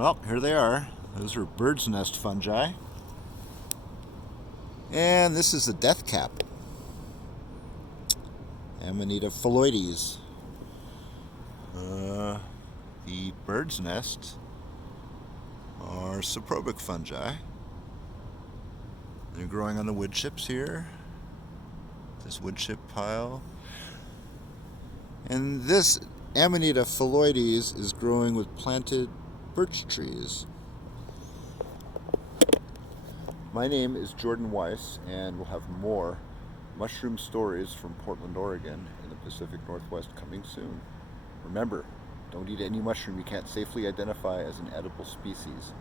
Well, here they are. Those are bird's nest fungi. And this is the death cap, Amanita phalloides. The bird's nest are saprobic fungi. They're growing on the wood chips here. This wood chip pile. And this Amanita phalloides is growing with planted birch trees. My name is Jordan Weiss, and we'll have more mushroom stories from Portland, Oregon in the Pacific Northwest coming soon. Remember, don't eat any mushroom you can't safely identify as an edible species.